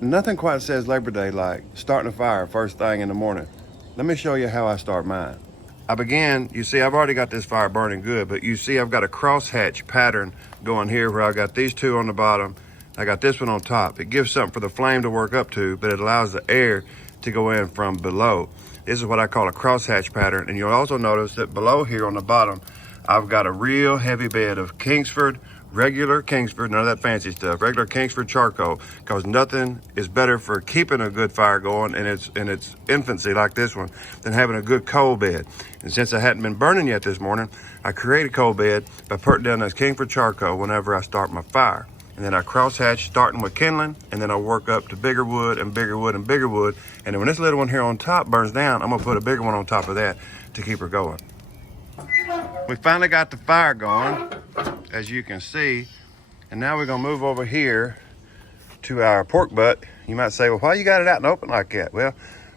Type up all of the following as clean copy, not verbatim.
Nothing quite says Labor Day like starting a fire first thing in the morning. Let me show you how I start mine. I began, you see I've already got this fire burning good, but you see I've got a crosshatch pattern going here where I got these two on the bottom. I got this one on top. It gives something for the flame to work up to, but it allows the air to go in from below. This is what I call a crosshatch pattern. And you'll also notice that below here on the bottom, I've got a real heavy bed of Kingsford, regular Kingsford, none of that fancy stuff, regular Kingsford charcoal, because nothing is better for keeping a good fire going in its infancy like this one than having a good coal bed. And since I hadn't been burning yet this morning, I create a coal bed by putting down this Kingsford charcoal whenever I start my fire. And then I crosshatch starting with kindling, and then I work up to bigger wood and bigger wood and bigger wood. And then when this little one here on top burns down, I'm gonna put a bigger one on top of that to keep her going. We finally got the fire going, as you can see. And now we're gonna move over here to our pork butt. You might say, well, why you got it out in the open like that? Well,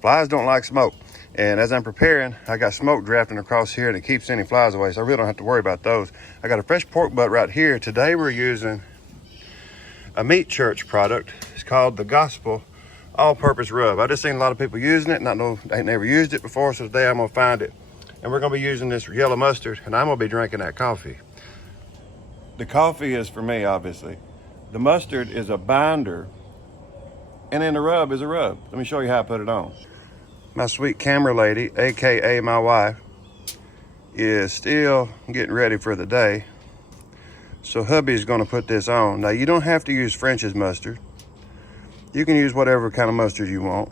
flies don't like smoke. And as I'm preparing, I got smoke drafting across here and it keeps any flies away, so I really don't have to worry about those. I got a fresh pork butt right here. Today we're using a meat church product. It's called the Gospel All-Purpose Rub. I just seen a lot of people using it, and I ain't never used it before, so today I'm gonna find it. And we're gonna be using this yellow mustard, and I'm gonna be drinking that coffee. The coffee is for me, obviously. The mustard is a binder, and then the rub is a rub. Let me show you how I put it on. My sweet camera lady, AKA my wife, is still getting ready for the day. So hubby's gonna put this on. Now you don't have to use French's mustard. You can use whatever kind of mustard you want.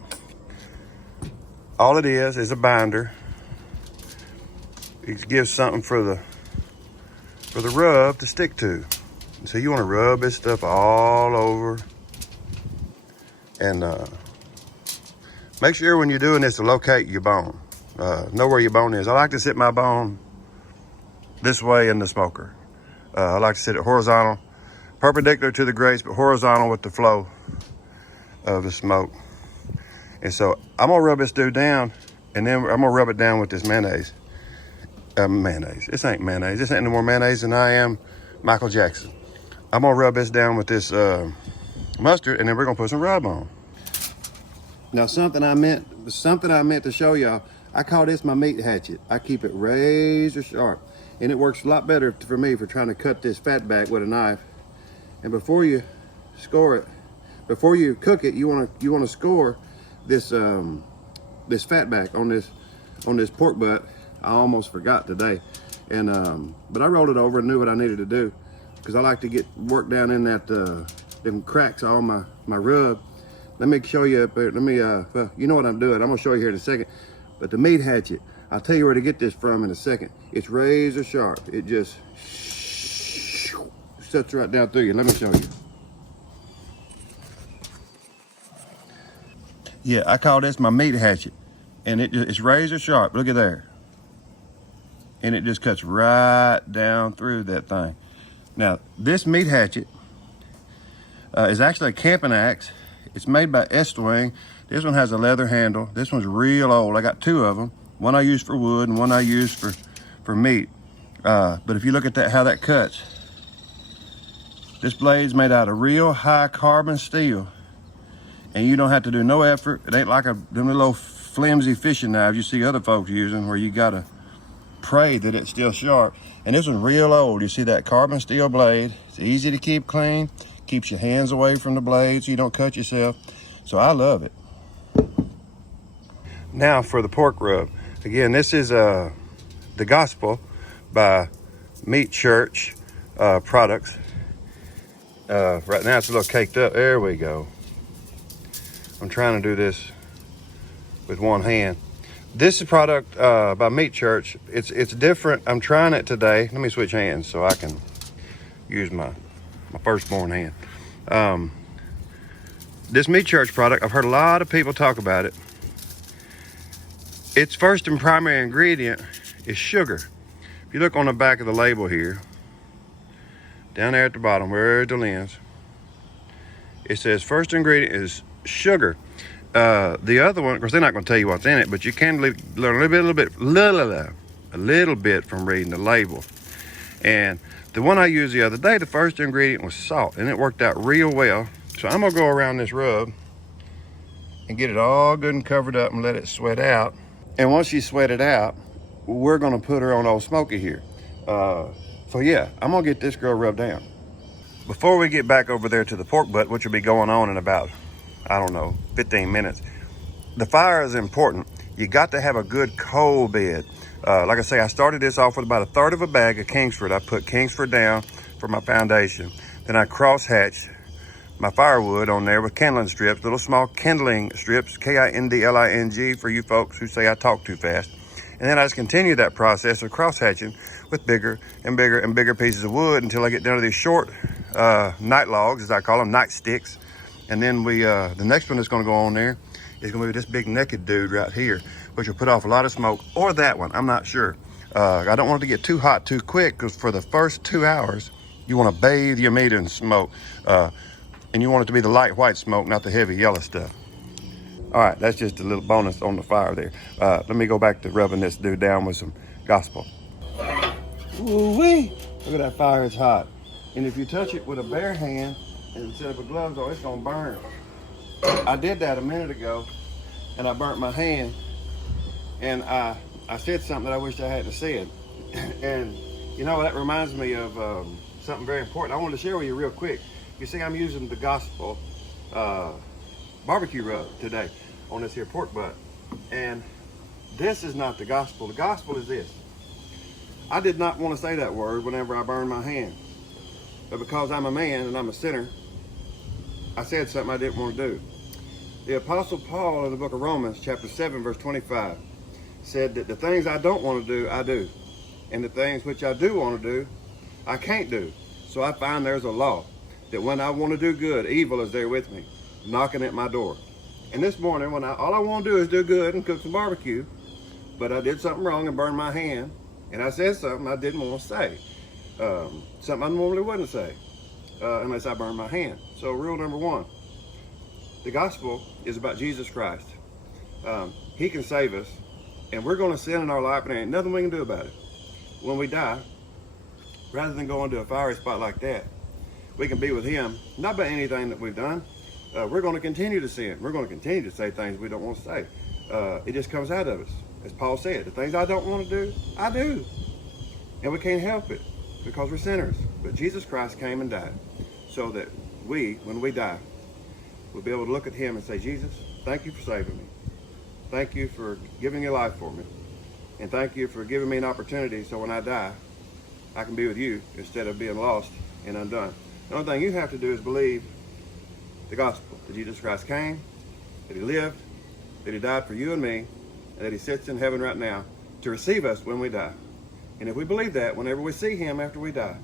All it is a binder. It gives something for the rub to stick to. So you wanna rub this stuff all over. And make sure when you're doing this to locate your bone. Know where your bone is. I like to sit my bone this way in the smoker. I like to sit it horizontal, perpendicular to the grates, but horizontal with the flow of the smoke. And so I'm gonna rub this dude down, and then I'm gonna rub it down with this mayonnaise. Mayonnaise, this ain't mayonnaise. This ain't no more mayonnaise than I am Michael Jackson. I'm gonna rub this down with this mustard, and then we're gonna put some rub on. Now something I meant to show y'all, I call this my meat hatchet. I keep it razor sharp. And it works a lot better for me for trying to cut this fat back with a knife. And before you score it, before you cook it, you wanna score this this fat back on this pork butt. I almost forgot today, and but I rolled it over and knew what I needed to do, because I like to get work down in that them cracks all my rub. Let me show you. You know what I'm doing. I'm gonna show you here in a second. But the meat hatchet, I'll tell you where to get this from in a second. It's razor sharp. It just sets right down through you. Let me show you. Yeah, I call this my meat hatchet. And it's razor sharp. Look at there. And it just cuts right down through that thing. Now, this meat hatchet is actually a camping axe. It's made by Estwing. This one has a leather handle. This one's real old. I got two of them. One I use for wood and one I use for meat. But if you look at that, how that cuts, this blade's made out of real high carbon steel, and you don't have to do no effort. It ain't like them little flimsy fishing knives you see other folks using, where you gotta pray that it's still sharp. And this one's real old. You see that carbon steel blade? It's easy to keep clean, keeps your hands away from the blade so you don't cut yourself. So I love it. Now for the pork rub. Again, this is the Gospel by Meat Church products. Right now it's a little caked up. There we go. I'm trying to do this with one hand. This is a product by Meat Church. It's different. I'm trying it today. Let me switch hands so I can use my firstborn hand. This Meat Church product, I've heard a lot of people talk about it. Its first and primary ingredient is sugar. If you look on the back of the label here, down there at the bottom, where's the lens, it says first ingredient is sugar. The other one, of course, they're not going to tell you what's in it, but you can learn a little bit from reading the label. And the one I used the other day, the first ingredient was salt, and it worked out real well. So I'm gonna go around this rub and get it all good and covered up and let it sweat out. And once you sweat it out, we're gonna put her on old Smoky here. So yeah, I'm gonna get this girl rubbed down. Before we get back over there to the pork butt, which will be going on in about, I don't know, 15 minutes, the fire is important. You got to have a good coal bed. Like I say, I started this off with about 1/3 of a bag of Kingsford. I put Kingsford down for my foundation. Then I cross-hatched my firewood on there with kindling strips, little small kindling strips, Kindling for you folks who say I talk too fast. And then I just continue that process of cross-hatching with bigger and bigger and bigger pieces of wood until I get down to these short night logs, as I call them, night sticks. And then the next one that's gonna go on there is gonna be this big naked dude right here, which will put off a lot of smoke, or that one, I'm not sure. I don't want it to get too hot too quick, because for the first 2 hours, you wanna bathe your meat in smoke. And you want it to be the light white smoke, not the heavy yellow stuff. All right, that's just a little bonus on the fire there. Let me go back to rubbing this dude down with some gospel. Ooh-wee, look at that fire, it's hot. And if you touch it with a bare hand instead of a glove, oh, it's gonna burn. I did that a minute ago, and I burnt my hand, and I said something that I wish I hadn't said. And you know, that reminds me of something very important I wanted to share with you real quick. You see, I'm using the gospel barbecue rub today on this here pork butt. And this is not the gospel. The gospel is this. I did not want to say that word whenever I burned my hand. But because I'm a man and I'm a sinner, I said something I didn't want to do. The Apostle Paul in the book of Romans, chapter 7, verse 25, said that the things I don't want to do, I do. And the things which I do want to do, I can't do. So I find there's a law that when I want to do good, evil is there with me, knocking at my door. And this morning, when all I want to do is do good and cook some barbecue, but I did something wrong and burned my hand, and I said something I didn't want to say. Something I normally wouldn't say, unless I burned my hand. So rule number one, the gospel is about Jesus Christ. He can save us, and we're going to sin in our life, and there ain't nothing we can do about it. When we die, rather than go into a fiery spot like that, we can be with him, not by anything that we've done. We're going to continue to sin. We're going to continue to say things we don't want to say. It just comes out of us. As Paul said, the things I don't want to do, I do. And we can't help it because we're sinners. But Jesus Christ came and died so that we, when we die, we'll be able to look at him and say, Jesus, thank you for saving me. Thank you for giving your life for me. And thank you for giving me an opportunity so when I die, I can be with you instead of being lost and undone. The only thing you have to do is believe the gospel, that Jesus Christ came, that he lived, that he died for you and me, and that he sits in heaven right now to receive us when we die. And if we believe that, whenever we see him after we die,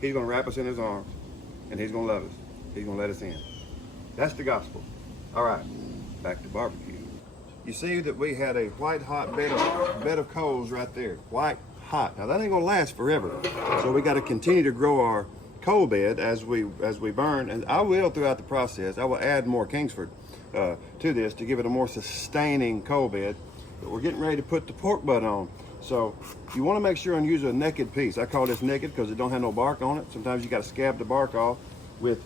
he's going to wrap us in his arms, and he's going to love us. He's going to let us in. That's the gospel. All right, back to barbecue. You see that we had a white hot bed of coals right there, white hot. Now that ain't going to last forever, so we got to continue to grow our coal bed as we burn, and I will throughout the process. I will add more Kingsford to this to give it a more sustaining coal bed. But we're getting ready to put the pork butt on, so you want to make sure and use a naked piece. I call this naked because it don't have no bark on it. Sometimes you got to scab the bark off with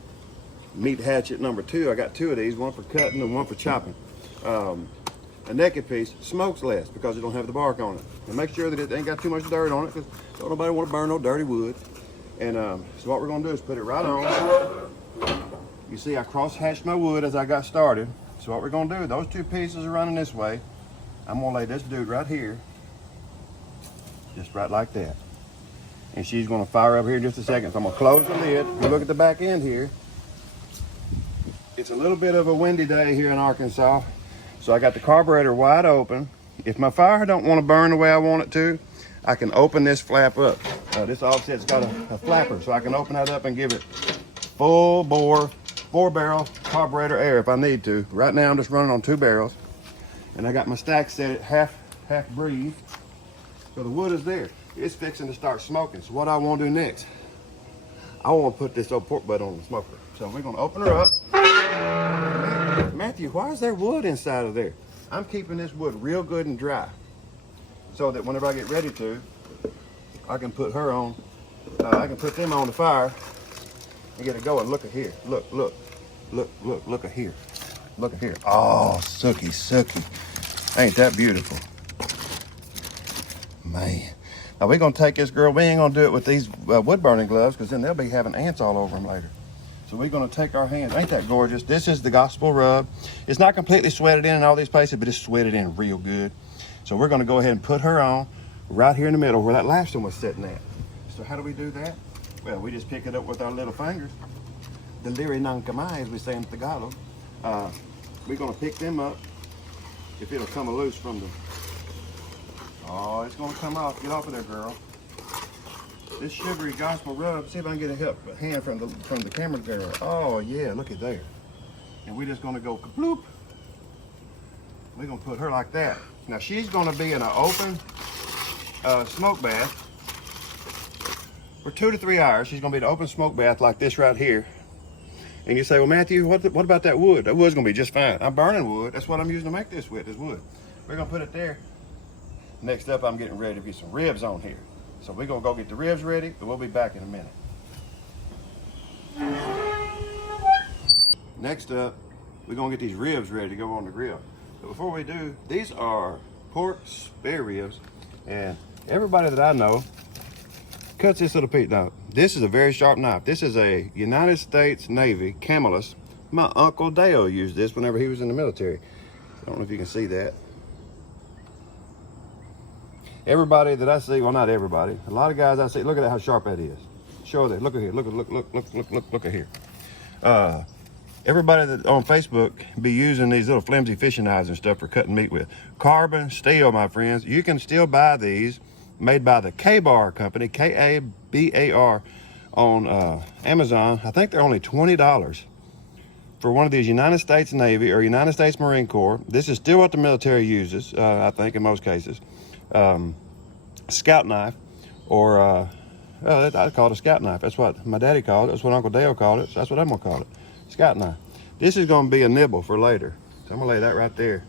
meat hatchet number 2. I got 2 of these, one for cutting and one for chopping. A naked piece smokes less because it don't have the bark on it. And make sure that it ain't got too much dirt on it, because don't nobody want to burn no dirty wood. And so what we're going to do is put it right on. You see, I cross-hatched my wood as I got started. So what we're going to do, those 2 pieces are running this way. I'm going to lay this dude right here, just right like that. And she's going to fire up here in just a second. So I'm going to close the lid. If you look at the back end here, it's a little bit of a windy day here in Arkansas. So I got the carburetor wide open. If my fire don't want to burn the way I want it to, I can open this flap up. This offset's got a flapper, so I can open that up and give it full bore, 4-barrel carburetor air if I need to. Right now I'm just running on 2 barrels. And I got my stack set at half breathe. So the wood is there. It's fixing to start smoking. So what I want to do next, I want to put this old pork butt on the smoker. So we're going to open her up. Matthew, why is there wood inside of there? I'm keeping this wood real good and dry so that whenever I get ready to, I can put her on, I can put them on the fire and get it going. Look at here, look at here. Look at here. Oh, sooky, sooky. Ain't that beautiful? Man. Now we're gonna take this girl, we ain't gonna do it with these wood burning gloves because then they'll be having ants all over them later. So we're gonna take our hands, ain't that gorgeous? This is the gospel rub. It's not completely sweated in all these places, but it's sweated in real good. So we're gonna go ahead and put her on right here in the middle where that last one was sitting at. So how do we do that? Well, we just pick it up with our little fingers. The liri nang kamai, as we say in Tagalog. We're gonna pick them up. If it'll come loose from the, oh, it's gonna come off. Get off of there, girl. This sugary gospel rub. See if I can get a hand from the camera girl. Oh yeah, look at there. And we're just gonna go kabloop. We're gonna put her like that. Now she's gonna be in an open smoke bath for 2 to 3 hours. She's gonna be in an open smoke bath like this right here. And you say, well, Matthew, what about that wood? That wood's gonna be just fine. I'm burning wood. That's what I'm using to make this with, is wood. We're gonna put it there. Next up, I'm getting ready to get some ribs on here. So we're gonna go get the ribs ready, and we'll be back in a minute. Next up, we're gonna get these ribs ready to go on the grill. But before we do, these are pork spare ribs, and everybody that I know cuts this little piece. Now, this is a very sharp knife. This is a United States Navy Camelus. My Uncle Dale used this whenever he was in the military. I don't know if you can see that. Everybody that I see, well, not everybody, a lot of guys I see, look at that, how sharp that is. Show that, look at here, look at here. Everybody that on Facebook be using these little flimsy fishing knives and stuff for cutting meat with. Carbon steel, my friends. You can still buy these made by the K-Bar company, K-A-B-A-R, on Amazon. I think they're only $20 for one of these United States Navy or United States Marine Corps. This is still what the military uses, I think, in most cases. Scout knife, or I call it a scout knife. That's what my daddy called it. That's what Uncle Dale called it. So that's what I'm gonna call it, scout knife. This is gonna be a nibble for later. So I'm gonna lay that right there.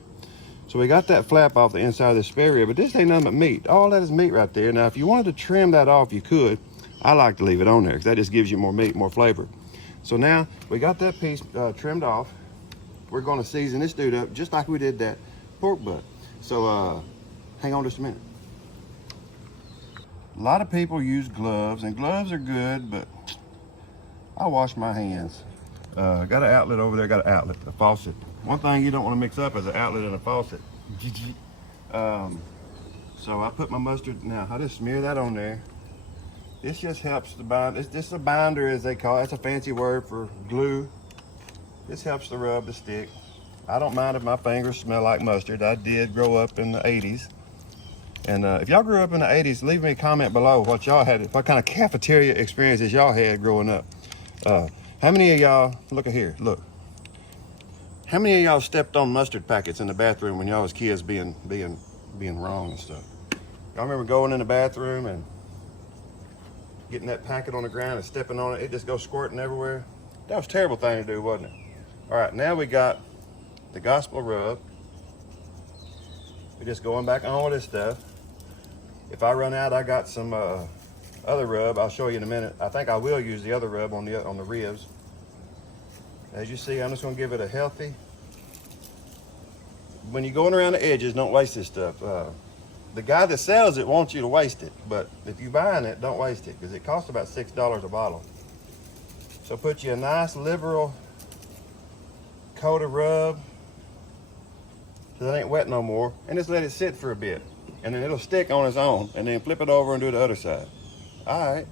So we got that flap off the inside of the spare rib, but this ain't nothing but meat. All that is meat right there. Now, if you wanted to trim that off, you could. I like to leave it on there because that just gives you more meat, more flavor. So now we got that piece trimmed off. We're gonna season this dude up just like we did that pork butt. So hang on just a minute. A lot of people use gloves, and gloves are good, but I wash my hands. Got an outlet over there, got an outlet, a faucet. One thing you don't want to mix up is an outlet and a faucet. So I put my mustard, now I just smear that on there. This just helps to bind, it's just a binder as they call it. That's a fancy word for glue. This helps the rub to stick. I don't mind if my fingers smell like mustard. I did grow up in the 80s. And if y'all grew up in the 80s, leave me a comment below what y'all had, what kind of cafeteria experiences y'all had growing up. How many of y'all, look at here, look. How many of y'all stepped on mustard packets in the bathroom when y'all was kids being wrong and stuff? Y'all remember going in the bathroom and getting that packet on the ground and stepping on it, it just goes squirting everywhere? That was a terrible thing to do, wasn't it? All right, now we got the gospel rub. We're just going back on with this stuff. If I run out, I got some other rub. I'll show you in a minute. I think I will use the other rub on the ribs. As you see, I'm just gonna give it a healthy. When you're going around the edges, don't waste this stuff. The guy that sells it wants you to waste it, but if you're buying it, don't waste it because it costs about $6 a bottle. So put you a nice liberal coat of rub so that ain't wet no more, and just let it sit for a bit, and then it'll stick on its own, and then flip it over and do the other side. All right.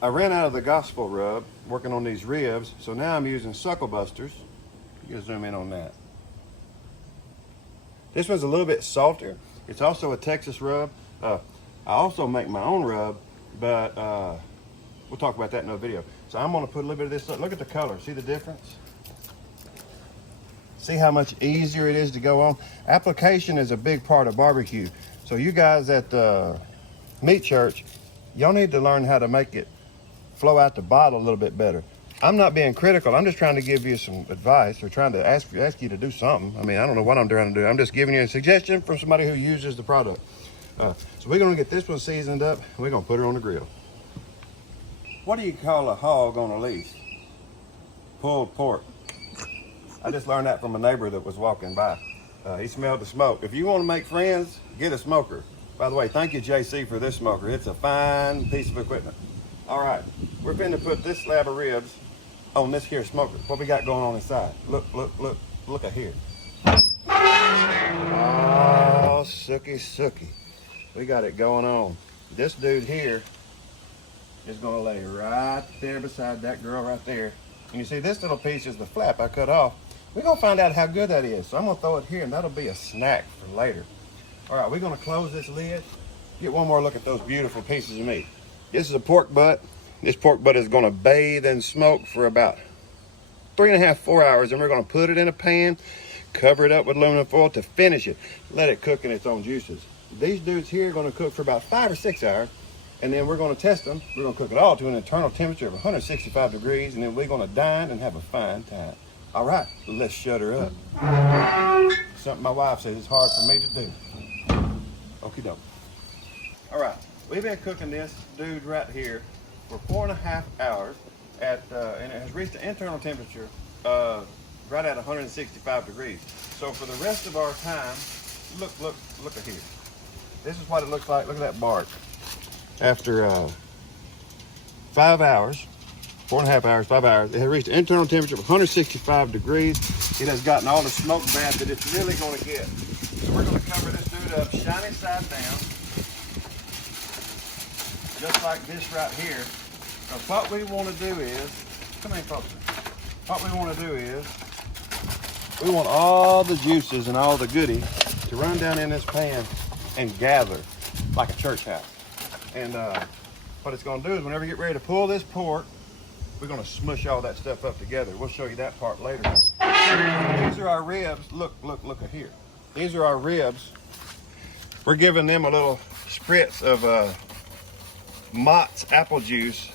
I ran out of the gospel rub working on these ribs, so now I'm using Sucklebusters. You can zoom in on that. This one's a little bit saltier. It's also a Texas rub. I also make my own rub, but we'll talk about that in another video. So I'm gonna put a little bit of this, look at the color, see the difference? See how much easier it is to go on? Application is a big part of barbecue. So you guys at Meat Church, y'all need to learn how to make it flow out the bottle a little bit better. I'm not being critical. I'm just trying to give you some advice or trying to ask you to do something. I mean, I don't know what I'm trying to do. I'm just giving you a suggestion from somebody who uses the product. So we're gonna get this one seasoned up and we're gonna put her on the grill. What do you call a hog on a leash? Pulled pork. I just learned that from a neighbor that was walking by. He smelled the smoke. If you want to make friends, get a smoker. By the way, thank you, JC, for this smoker. It's a fine piece of equipment. All right, we're finna put this slab of ribs on this here smoker. What we got going on inside? Look at here. Oh, sooky. We got it going on. This dude here is gonna lay right there beside that girl right there. And you see this little piece is the flap I cut off. We're gonna find out how good that is. So I'm gonna throw it here and that'll be a snack for later. All right, we're gonna close this lid. Get one more look at those beautiful pieces of meat. This is a pork butt. This pork butt is gonna bathe in smoke for about 3.5, 4 hours, and we're gonna put it in a pan, cover it up with aluminum foil to finish it. Let it cook in its own juices. These dudes here are gonna cook for about 5 or 6 hours, and then we're gonna test them. We're gonna cook it all to an internal temperature of 165 degrees, and then we're gonna dine and have a fine time. All right, let's shut her up. Something my wife says is hard for me to do. Okie doke. All right, we've been cooking this dude right here for 4.5 hours and it has reached an internal temperature right at 165 degrees. So for the rest of our time, look at here. This is what it looks like. Look at that bark. After 5 hours, 4.5 hours, 5 hours, it has reached an internal temperature of 165 degrees. It has gotten all the smoke bath that it's really going to get. So we're going to cover this dude up shiny side down, just like this right here. So what we want to do is, come in folks, what we want to do is, we want all the juices and all the goodies to run down in this pan and gather like a church house. And what it's going to do is whenever you get ready to pull this pork, we're going to smush all that stuff up together. We'll show you that part later. These are our ribs. Look at here. These are our ribs. We're giving them a little spritz of Mott's apple juice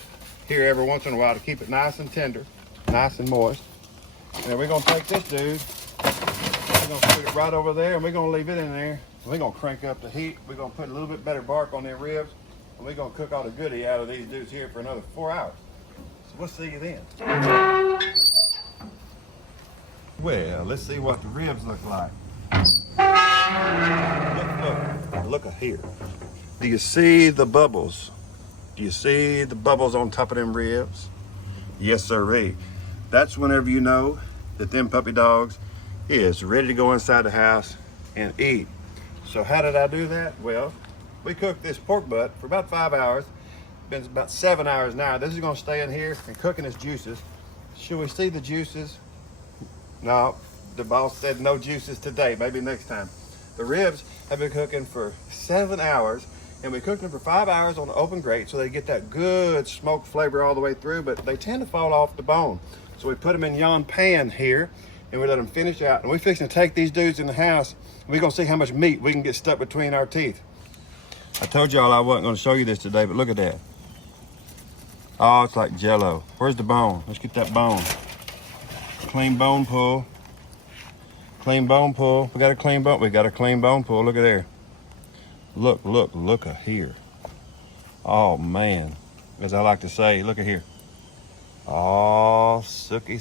here every once in a while to keep it nice and tender, nice and moist. And then we're going to take this dude, we're going to put it right over there, and we're going to leave it in there. We're going to crank up the heat. We're going to put a little bit better bark on their ribs, and we're going to cook all the goodie out of these dudes here for another 4 hours. So we'll see you then. Well, let's see what the ribs look like. Look at here. Do you see the bubbles? Do you see the bubbles on top of them ribs? Yes, sirree. That's whenever you know that them puppy dogs is ready to go inside the house and eat. So how did I do that? Well, we cooked this pork butt for about 5 hours. Been about 7 hours now. This is gonna stay in here and cooking its juices. Should we see the juices? No, the boss said no juices today, maybe next time. The ribs have been cooking for 7 hours, and we cooked them for 5 hours on the open grate so they get that good smoke flavor all the way through, but they tend to fall off the bone. So we put them in yon pan here, and we let them finish out. And we're fixing to take these dudes in the house, and we're gonna see how much meat we can get stuck between our teeth. I told y'all I wasn't gonna show you this today, but look at that. Oh, it's like Jello. Where's the bone? Let's get that bone. Clean bone pull. Clean bone pull. We got a clean bone. We got a clean bone pull. Look at there. Look at here. Oh man. As I like to say, look at here. Oh, sooky.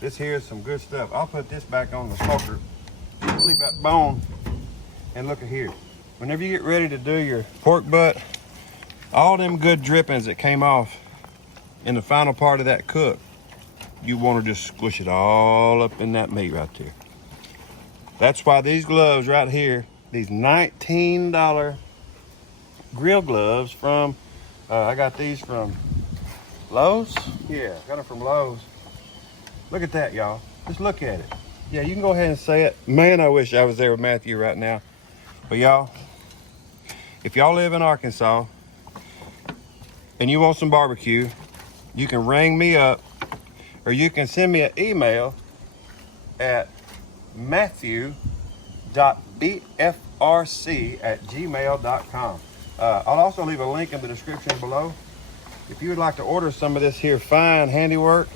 This here is some good stuff. I'll put this back on the smoker. Leave that bone. And look at here. Whenever you get ready to do your pork butt, all them good drippings that came off in the final part of that cook, you want to just squish it all up in that meat right there. That's why these gloves right here, these $19 grill gloves from, I got these from Lowe's. Yeah, got them from Lowe's. Look at that, y'all. Just look at it. Yeah, you can go ahead and say it. Man, I wish I was there with Matthew right now. But y'all, if y'all live in Arkansas and you want some barbecue, you can ring me up, or you can send me an email at matthew.bfrc@gmail.com. I'll also leave a link in the description below. If you would like to order some of this here fine handiwork,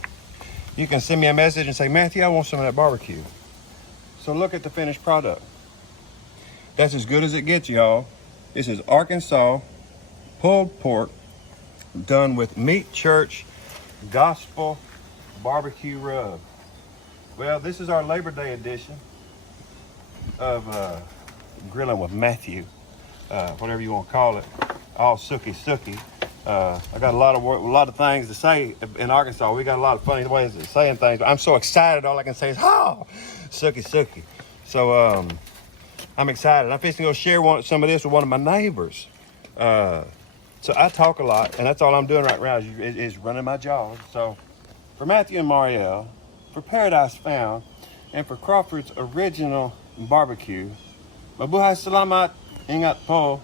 you can send me a message and say, Matthew, I want some of that barbecue. So look at the finished product. That's as good as it gets, y'all. This is Arkansas pulled pork done with Meat Church Gospel barbecue rub. Well, this is our Labor Day edition of Grilling with Matthew, whatever you want to call it, all sooky. I got a lot of things to say in Arkansas. We got a lot of funny ways of saying things, but I'm so excited. All I can say is, "Oh, sooky." So I'm excited. I'm fixing to go share some of this with one of my neighbors. So I talk a lot, and that's all I'm doing right now is running my jaws. So for Matthew and Marielle, for Paradise Found, and for Crawford's Original Barbecue, mabuhay salamat, ingat po.